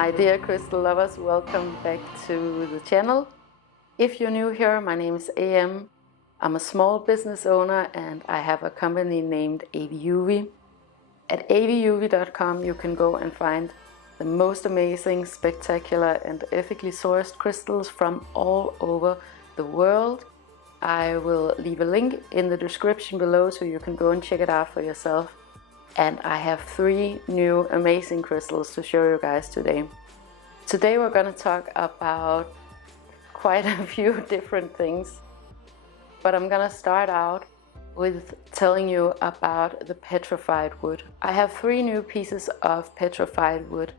My dear crystal lovers, welcome back to the channel. If you're new here, my name is AM. I'm a small business owner and I have a company named AVIUVI. At AVIUVI.com you can go and find the most amazing, spectacular and ethically sourced crystals from all over the world. I will leave a link in the description below so you can go and check it out for yourself. And I have 3 new amazing crystals to show you guys today. Today we're going to talk about quite a few different things, but I'm going to start out with telling you about the petrified wood. I have 3 new pieces of petrified wood.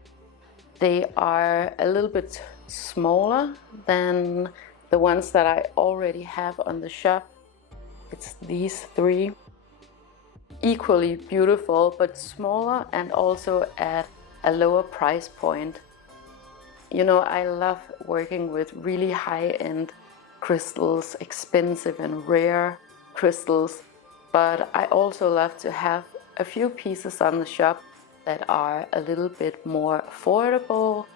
They are a little bit smaller than the ones that I already have on the shop. It's these 3. Equally beautiful, but smaller and also at a lower price point. You know, I love working with really high-end crystals, expensive and rare crystals, but I also love to have a few pieces on the shop that are a little bit more affordable,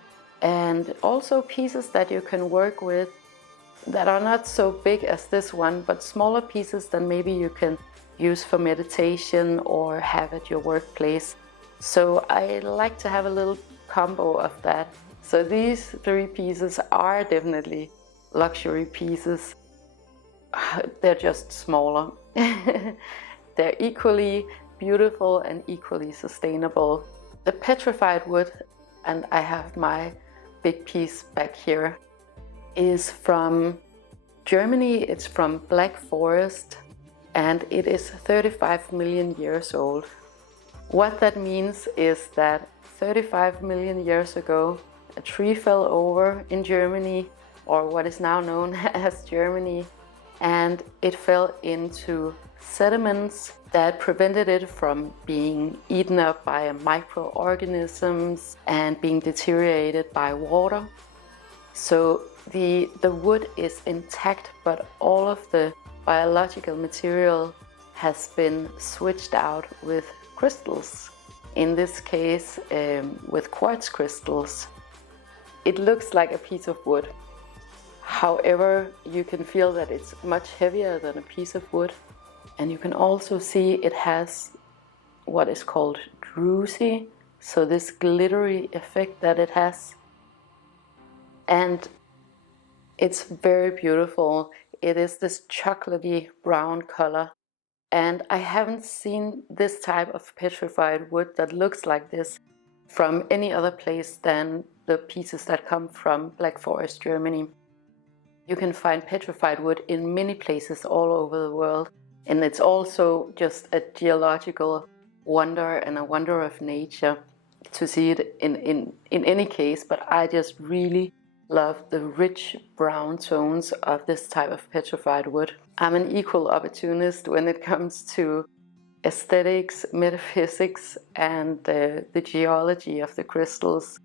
and also pieces that you can work with that are not so big as this one, but smaller pieces that maybe you can use for meditation or have at your workplace. So I like to have a little combo of that. So these 3 pieces are definitely luxury pieces. They're just smaller. They're equally beautiful and equally sustainable. The petrified wood, and I have my big piece back here, is from Germany. It's from Black Forrest, and it is 35 million years old. What that means is that 35 million years ago, a tree fell over in Germany, or what is now known as Germany, and it fell into sediments that prevented it from being eaten up by microorganisms and being deteriorated by water. So the wood is intact, but all of the biological material has been switched out with crystals. In this case, with quartz crystals. It looks like a piece of wood. However, you can feel that it's much heavier than a piece of wood. And you can also see it has what is called druzy, so this glittery effect that it has. And it's very beautiful. It is this chocolatey brown color. And I haven't seen this type of petrified wood that looks like this from any other place than the pieces that come from Black Forest, Germany. You can find petrified wood in many places all over the world. And it's also just a geological wonder and a wonder of nature to see it in any case. But I just really love the rich brown tones of this type of petrified wood. I'm an equal opportunist when it comes to aesthetics, metaphysics, and the geology of the crystals.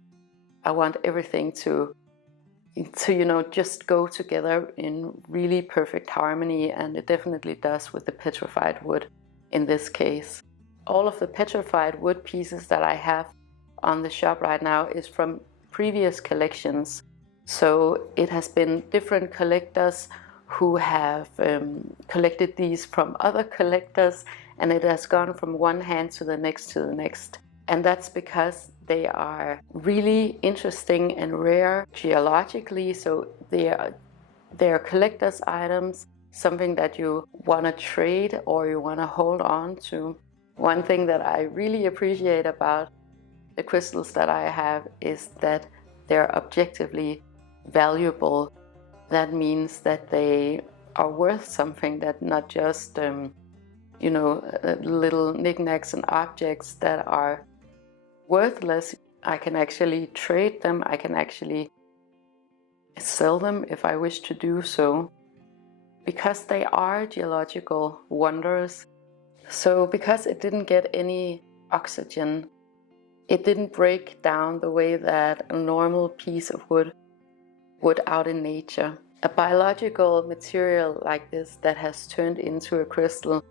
I want everything to you know, just go together in really perfect harmony, and it definitely does with the petrified wood in this case. All of the petrified wood pieces that I have on the shop right now is from previous collections. So it has been different collectors who have collected these from other collectors, and it has gone from one hand to the next to the next. And that's because they are really interesting and rare geologically, so they are collector's items, something that you want to trade or you want to hold on to. One thing that I really appreciate about the crystals that I have is that they're objectively valuable. That means that they are worth something, that not just you know, little knickknacks and objects that are worthless. I can actually trade them, I can actually sell them if I wish to do so, because they are geological wonders. So because it didn't get any oxygen, it didn't break down the way that a normal piece of wood would out in nature. A biological material like this that has turned into a crystal,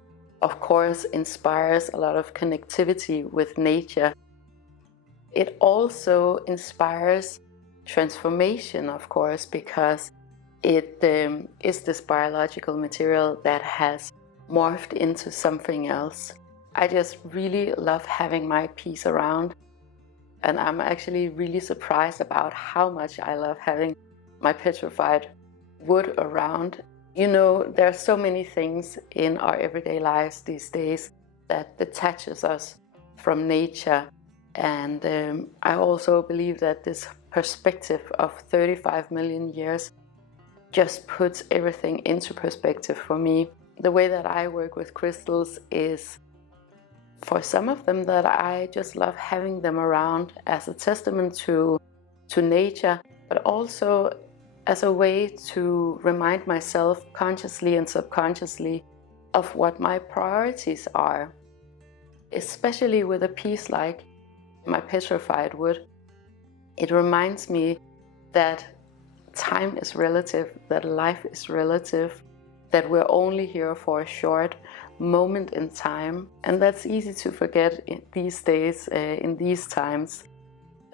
of course, inspires a lot of connectivity with nature. It also inspires transformation, of course, because it is this biological material that has morphed into something else. I just really love having my piece around, and I'm actually really surprised about how much I love having my petrified wood around. You know, there are so many things in our everyday lives these days that detaches us from nature. And I also believe that this perspective of 35 million years just puts everything into perspective for me. The way that I work with crystals is, for some of them, that I just love having them around as a testament to nature, but also as a way to remind myself consciously and subconsciously of what my priorities are. Especially with a piece like my petrified wood, it reminds me that time is relative, that life is relative, that we're only here for a short moment in time, and that's easy to forget these days, in these times.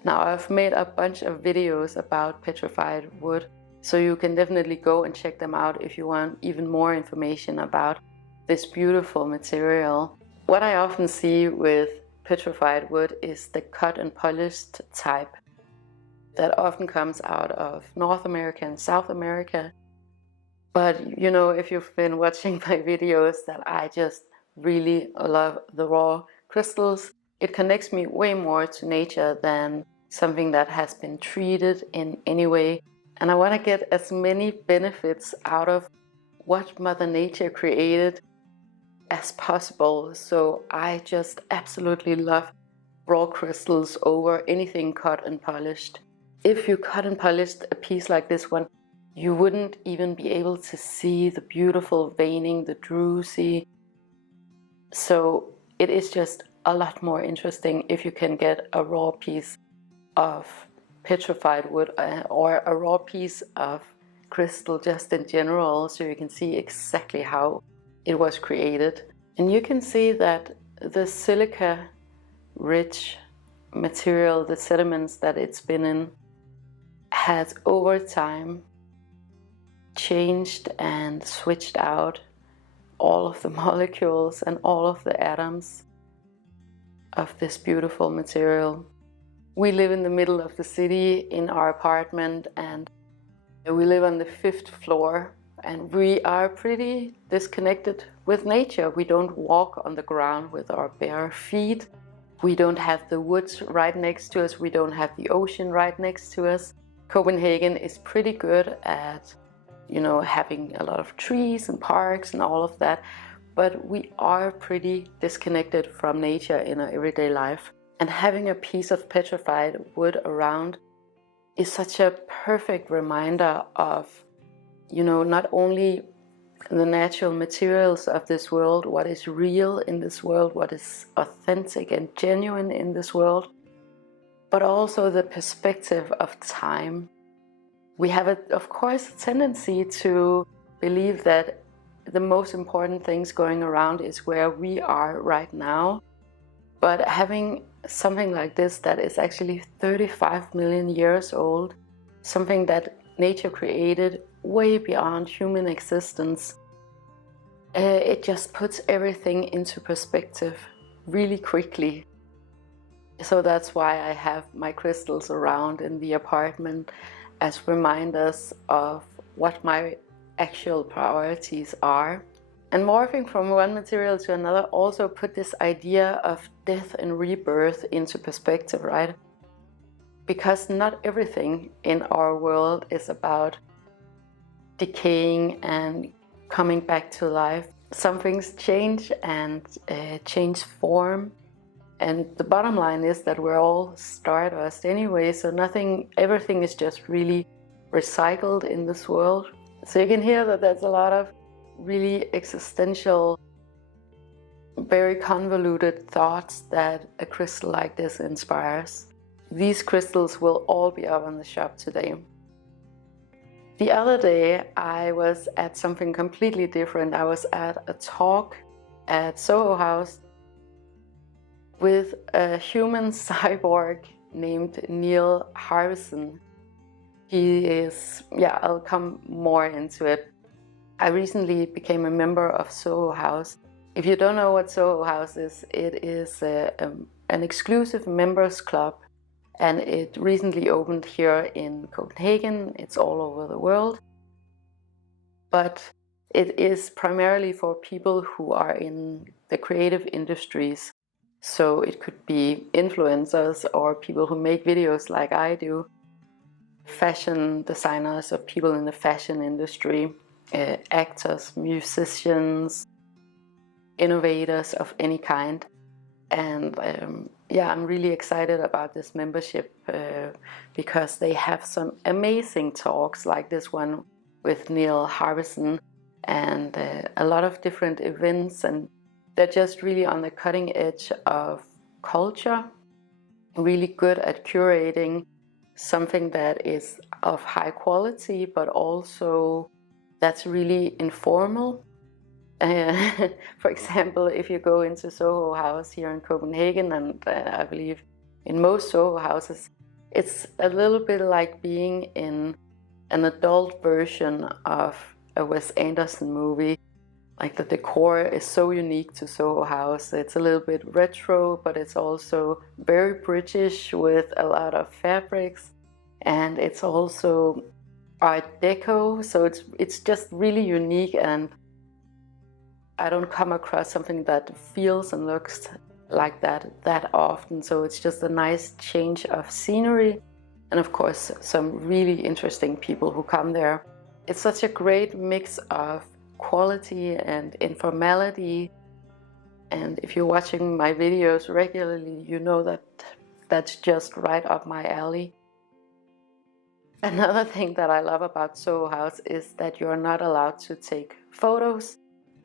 Now, I've made a bunch of videos about petrified wood, so you can definitely go and check them out if you want even more information about this beautiful material. What I often see with petrified wood is the cut and polished type that often comes out of North America and South America. But you know, if you've been watching my videos, that I just really love the raw crystals. It connects me way more to nature than something that has been treated in any way. And I want to get as many benefits out of what Mother Nature created as possible. So I just absolutely love raw crystals over anything cut and polished. If you cut and polished a piece like this one, you wouldn't even be able to see the beautiful veining, the druzy. So it is just a lot more interesting if you can get a raw piece of petrified wood or a raw piece of crystal just in general, so you can see exactly how it was created. And you can see that the silica rich material, the sediments that it's been in, has over time changed and switched out all of the molecules and all of the atoms of this beautiful material. We live in the middle of the city in our apartment, and we live on the 5th floor, and we are pretty disconnected with nature. We don't walk on the ground with our bare feet. We don't have the woods right next to us. We don't have the ocean right next to us. Copenhagen is pretty good at, you know, having a lot of trees and parks and all of that, but we are pretty disconnected from nature in our everyday life. And having a piece of petrified wood around is such a perfect reminder of, you know, not only the natural materials of this world, what is real in this world, what is authentic and genuine in this world, but also the perspective of time. We have, of course, a tendency to believe that the most important things going around is where we are right now. But having something like this that is actually 35 million years old, something that nature created way beyond human existence, it just puts everything into perspective really quickly. So that's why I have my crystals around in the apartment as reminders of what my actual priorities are. And morphing from one material to another also put this idea of death and rebirth into perspective, right? Because not everything in our world is about decaying and coming back to life. Some things change and change form. And the bottom line is that we're all stardust anyway, so everything is just really recycled in this world. So you can hear that there's a lot of really existential, very convoluted thoughts that a crystal like this inspires. These crystals will all be up on the shop today. The other day I was at something completely different. I was at a talk at Soho House with a human cyborg named Neil Harbison. He is, yeah, I'll come more into it. I recently became a member of Soho House. If you don't know what Soho House is, it is an exclusive members club, and it recently opened here in Copenhagen. It's all over the world, but it is primarily for people who are in the creative industries. So it could be influencers or people who make videos like I do, fashion designers or people in the fashion industry, actors, musicians, innovators of any kind. And yeah, I'm really excited about this membership because they have some amazing talks like this one with Neil Harbison, and a lot of different events, and they're just really on the cutting edge of culture, really good at curating something that is of high quality, but also that's really informal. For example, if you go into Soho House here in Copenhagen, and I believe in most Soho houses, it's a little bit like being in an adult version of a Wes Anderson movie. Like, the decor is so unique to Soho House. It's a little bit retro, but it's also very British with a lot of fabrics, and it's also Art Deco. So it's just really unique, and I don't come across something that feels and looks like that often. So it's just a nice change of scenery, and of course some really interesting people who come there. It's such a great mix of quality and informality, and if you're watching my videos regularly, you know that that's just right up my alley. Another thing that I love about Soho House is that you're not allowed to take photos.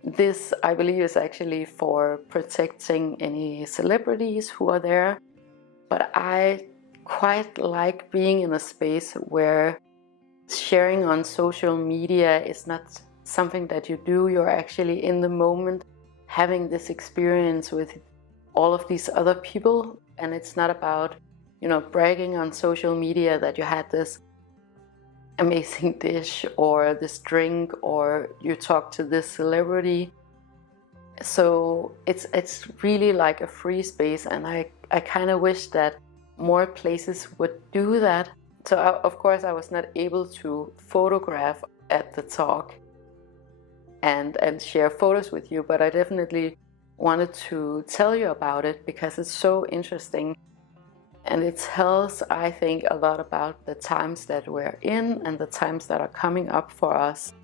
This, I believe, is actually for protecting any celebrities who are there, but I quite like being in a space where sharing on social media is not something that you do. You're actually in the moment having this experience with all of these other people, and it's not about, you know, bragging on social media that you had this amazing dish or this drink or you talk to this celebrity. So it's really like a free space, and I kind of wish that more places would do that. So of course I was not able to photograph at the talk and share photos with you, but I definitely wanted to tell you about it because it's so interesting. And it tells, I think, a lot about the times that we're in and the times that are coming up for us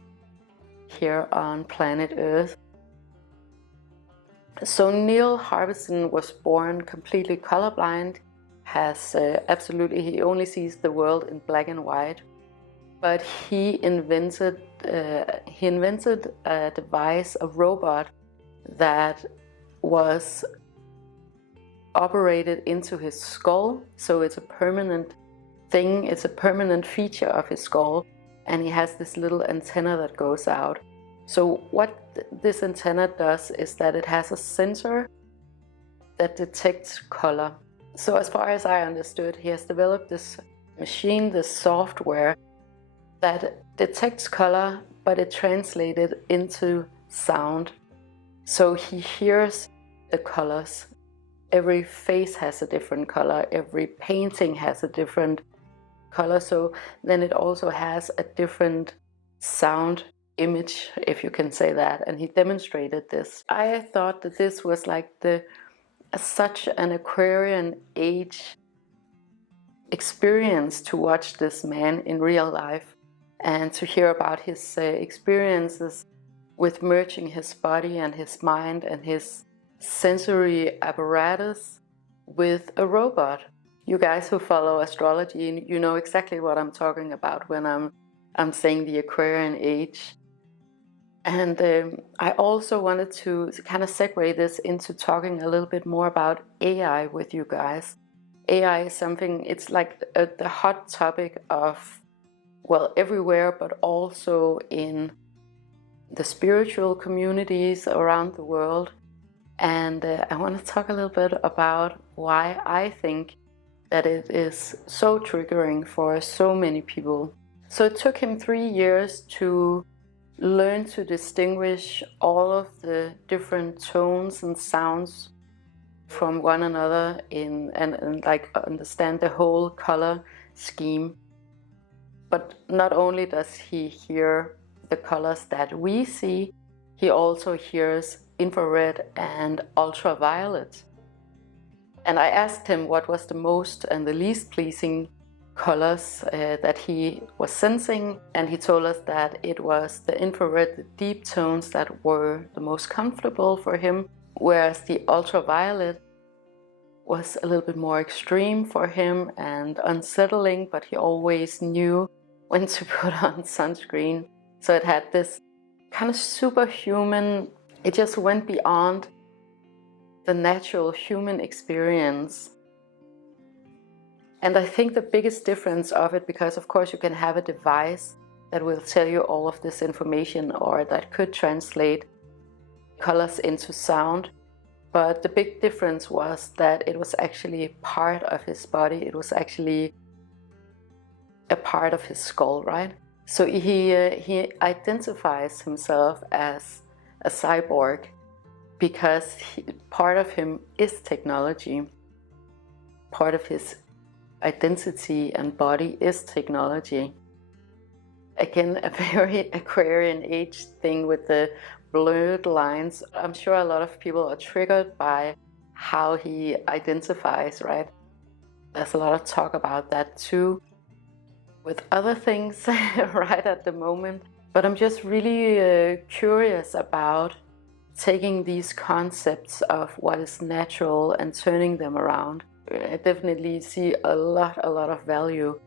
here on planet Earth. So Neil Harbison was born completely colorblind, has absolutely, he only sees the world in black and white. But he invented a device, a robot that was operated into his skull. So it's a permanent thing, it's a permanent feature of his skull, and he has this little antenna that goes out. So what this antenna does is that it has a sensor that detects color. So as far as I understood, he has developed this machine, this software that detects color, but it translated into sound. So he hears the colors. Every face has a different color, every painting has a different color, so then it also has a different sound image, if you can say that, and he demonstrated this. I thought that this was like such an Aquarian age experience to watch this man in real life and to hear about his experiences with merging his body and his mind and his sensory apparatus with a robot. You guys who follow astrology, you know exactly what I'm talking about when I'm saying the Aquarian age. And I also wanted to kind of segue this into talking a little bit more about AI with you guys. AI is something, it's like the hot topic of, well, everywhere, but also in the spiritual communities around the world. And I want to talk a little bit about why I think that it is so triggering for so many people. So it took him 3 years to learn to distinguish all of the different tones and sounds from one another and like understand the whole color scheme. But not only does he hear the colors that we see, he also hears infrared and ultraviolet. And I asked him what was the most and the least pleasing colors that he was sensing, and he told us that it was the infrared, the deep tones, that were the most comfortable for him, whereas the ultraviolet was a little bit more extreme for him and unsettling, but he always knew when to put on sunscreen. So it had this kind of superhuman, it just went beyond the natural human experience. And I think the biggest difference of it, because of course you can have a device that will tell you all of this information or that could translate colors into sound, but the big difference was that it was actually part of his body. It was actually a part of his skull, right? So he identifies himself as a cyborg because part of him is technology. Part of his identity and body is technology. Again, a very Aquarian age thing with the blurred lines. I'm sure a lot of people are triggered by how he identifies, right? There's a lot of talk about that too, with other things right at the moment. But I'm just really curious about taking these concepts of what is natural and turning them around. I definitely see a lot of value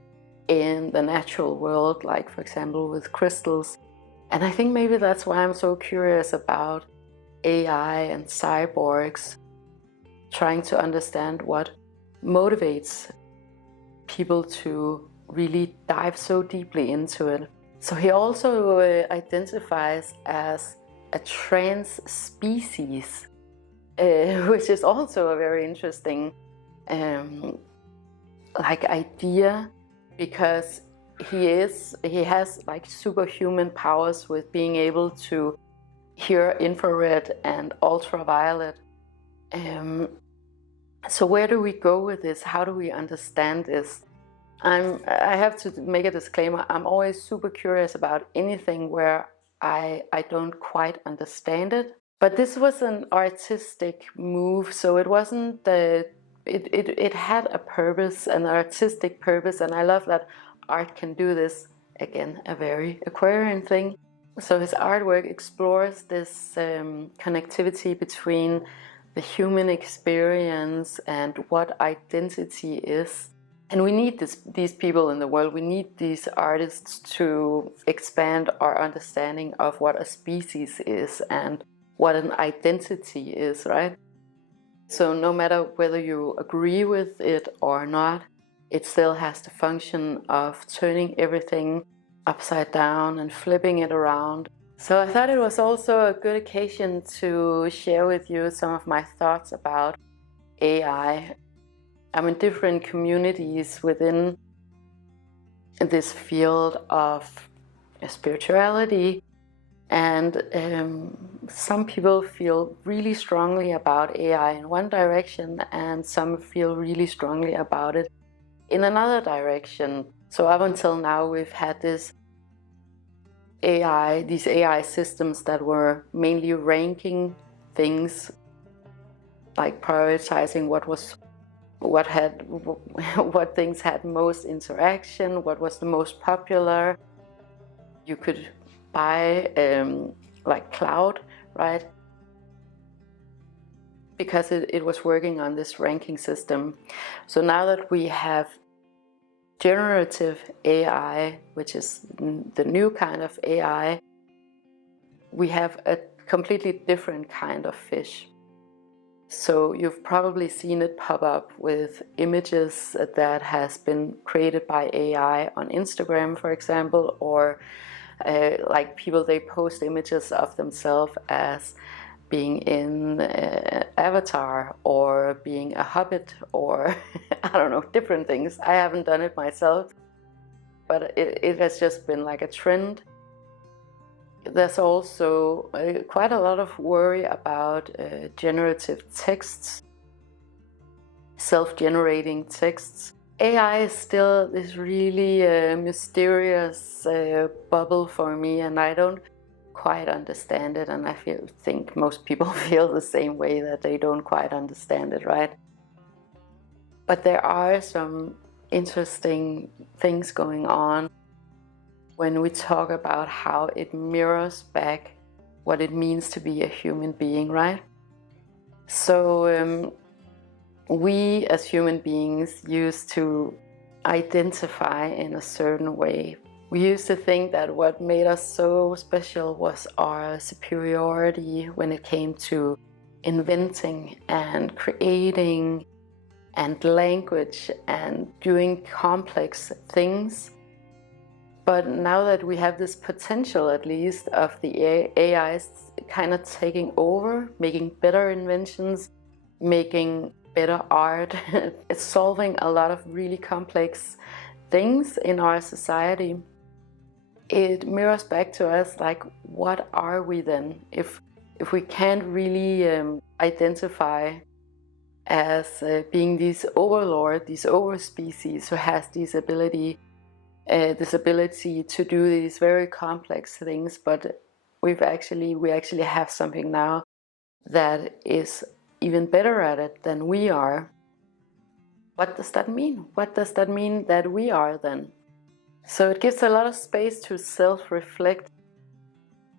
in the natural world, like for example with crystals. And I think maybe that's why I'm so curious about AI and cyborgs, trying to understand what motivates people to really dive so deeply into it. So he also identifies as a trans species, which is also a very interesting idea, because he has like superhuman powers with being able to hear infrared and ultraviolet. So where do we go with this? How do we understand this? I have to make a disclaimer. I'm always super curious about anything where I don't quite understand it. But this was an artistic move, so it wasn't it had a purpose, an artistic purpose, and I love that art can do this. Again, a very Aquarian thing. So his artwork explores this connectivity between the human experience and what identity is. And we need these people in the world. We need these artists to expand our understanding of what a species is and what an identity is, right? So no matter whether you agree with it or not, it still has the function of turning everything upside down and flipping it around. So I thought it was also a good occasion to share with you some of my thoughts about AI. I'm in different communities within this field of spirituality, and some people feel really strongly about AI in one direction, and some feel really strongly about it in another direction. So up until now, we've had these AI systems that were mainly ranking things, like prioritizing what things had most interaction, what was the most popular. You could buy like cloud, right? Because it was working on this ranking system. So now that we have generative AI, which is the new kind of AI, we have a completely different kind of fish. So you've probably seen it pop up with images that has been created by AI on Instagram, for example, or like people, they post images of themselves as being in Avatar or being a hobbit or I don't know, different things. I haven't done it myself, but it has just been like a trend. There's also quite a lot of worry about generative texts, self-generating texts. AI is still this really mysterious bubble for me, and I don't quite understand it, and I think most people feel the same way, that they don't quite understand it, right? But there are some interesting things going on when we talk about how it mirrors back what it means to be a human being, right? So we as human beings used to identify in a certain way. We used to think that what made us so special was our superiority when it came to inventing and creating and language and doing complex things. But now that we have this potential, at least, of the AIs kind of taking over, making better inventions, making better art, it's solving a lot of really complex things in our society. It mirrors back to us, like, what are we then? If we can't really identify as being these overlord, these overspecies who has this ability to do these very complex things, but we actually have something now that is even better at it than we are. What does that mean? What does that mean that we are then? So it gives a lot of space to self-reflect,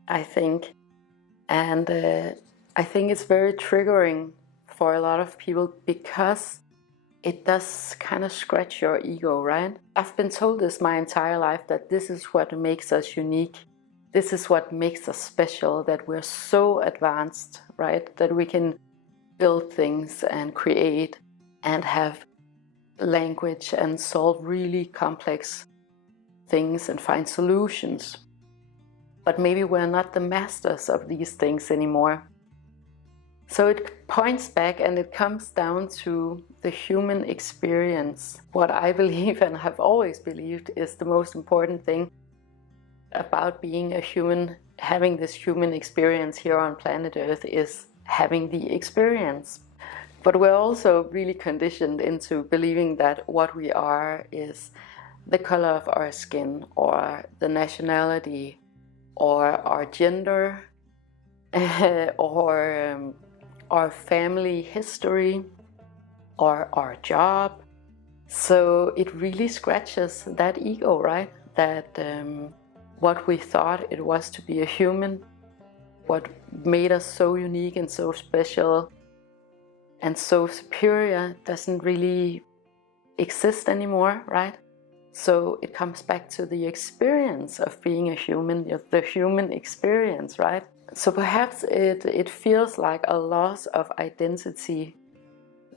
I think, and I think it's very triggering for a lot of people because it does kind of scratch your ego, right? I've been told this my entire life, that this is what makes us unique. This is what makes us special, that we're so advanced, right? That we can build things and create and have language and solve really complex things and find solutions. But maybe we're not the masters of these things anymore. So it points back and it comes down to the human experience. What I believe and have always believed is the most important thing about being a human, having this human experience here on planet Earth, is having the experience. But we're also really conditioned into believing that what we are is the color of our skin, or the nationality, or our gender, or our family history, or our job. So it really scratches that ego, right? That what we thought it was to be a human, what made us so unique and so special and so superior, doesn't really exist anymore, right? So it comes back to the experience of being a human, the human experience, right? So perhaps it feels like a loss of identity,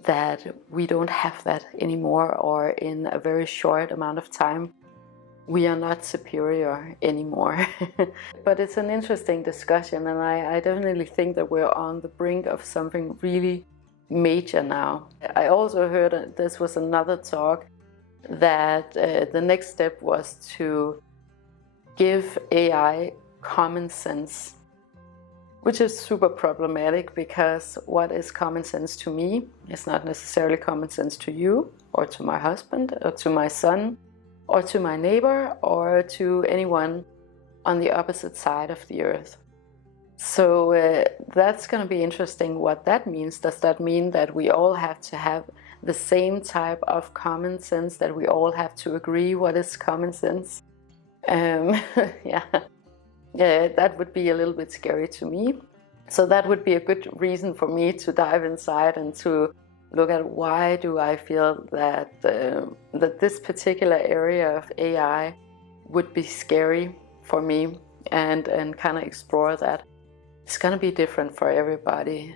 that we don't have that anymore, or in a very short amount of time we are not superior anymore. But it's an interesting discussion, and I definitely think that we're on the brink of something really major now. I also heard, this was another talk, that the next step was to give AI common sense, which is super problematic, because what is common sense to me is not necessarily common sense to you, or to my husband, or to my son, or to my neighbor, or to anyone on the opposite side of the earth. So that's going to be interesting what that means. Does that mean that we all have to have the same type of common sense, that we all have to agree what is common sense? Yeah, that would be a little bit scary to me. So that would be a good reason for me to dive inside and to look at, why do I feel that that this particular area of AI would be scary for me, and kind of explore that. It's going to be different for everybody.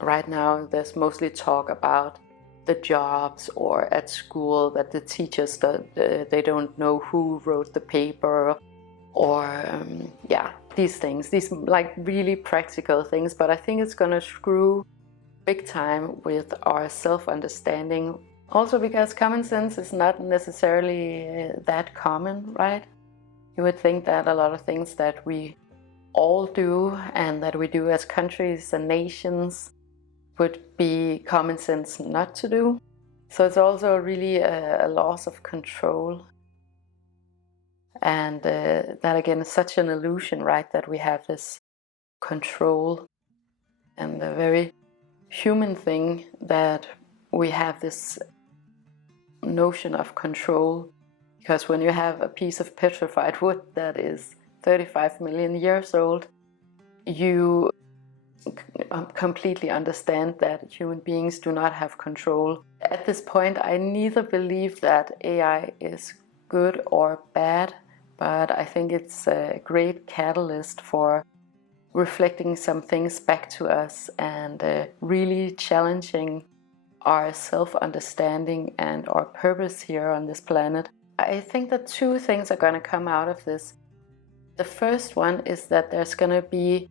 Right now, there's mostly talk about the jobs, or at school, that the teachers, they don't know who wrote the paper, or yeah, these things, these like really practical things, but I think it's gonna screw big time with our self-understanding. Also because common sense is not necessarily that common, right? You would think that a lot of things that we all do and that we do as countries and nations would be common sense not to do. So it's also really a loss of control. And that again is such an illusion, right? That we have this control, and a very human thing that we have this notion of control. Because when you have a piece of petrified wood that is 35 million years old, you completely understand that human beings do not have control. At this point, I neither believe that AI is good or bad, but I think it's a great catalyst for reflecting some things back to us and really challenging our self-understanding and our purpose here on this planet. I think that two things are going to come out of this. The first one is that there's going to be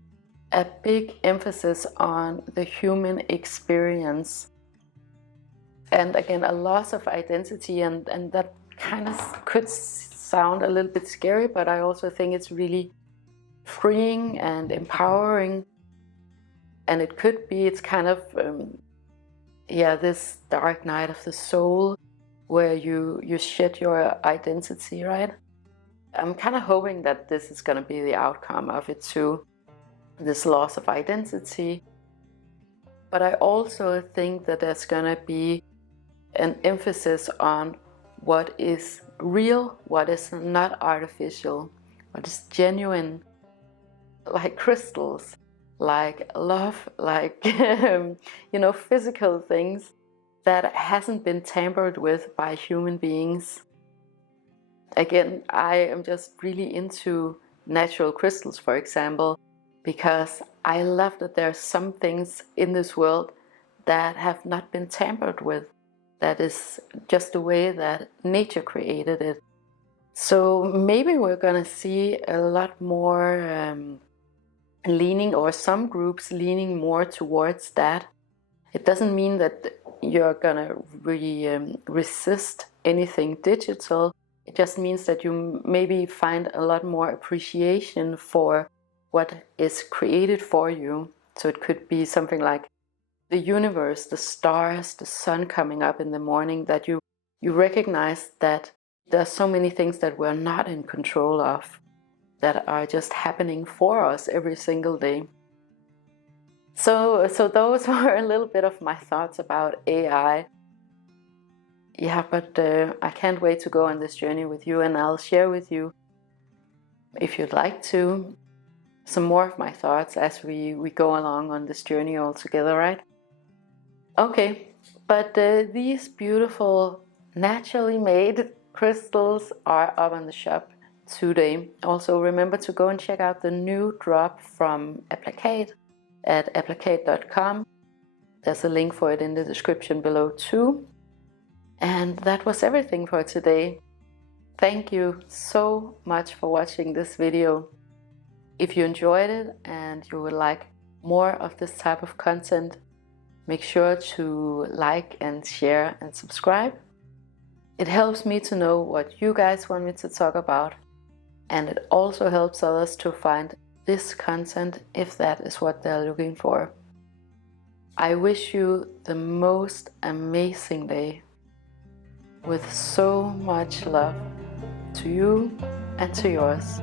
a big emphasis on the human experience. And again, a loss of identity, and that kind of could sound a little bit scary, but I also think it's really freeing and empowering. And it could be, it's kind of, this dark night of the soul where you shed your identity, right? I'm kind of hoping that this is going to be the outcome of it too, this loss of identity. But I also think that there's going to be an emphasis on what is real, what is not artificial, what is genuine, like crystals, like love, like physical things that hasn't been tampered with by human beings. Again, I am just really into natural crystals, for example, because I love that there are some things in this world that have not been tampered with. That is just the way that nature created it. So maybe we're going to see a lot more leaning, or some groups leaning more towards that. It doesn't mean that you're going to resist anything digital. It just means that you maybe find a lot more appreciation for what is created for you. So it could be something like the universe, the stars, the sun coming up in the morning, that you recognize that there are so many things that we're not in control of, that are just happening for us every single day. So those were a little bit of my thoughts about AI. Yeah, but I can't wait to go on this journey with you, and I'll share with you, if you'd like to, some more of my thoughts as we go along on this journey all together, right? Okay, but these beautiful naturally made crystals are up on the shop today. Also remember to go and check out the new drop from Applicate at applicate.com. There's a link for it in the description below too. And that was everything for today. Thank you so much for watching this video. If you enjoyed it and you would like more of this type of content, make sure to like and share and subscribe. It helps me to know what you guys want me to talk about, and it also helps others to find this content if that is what they're looking for. I wish you the most amazing day, with so much love to you and to yours.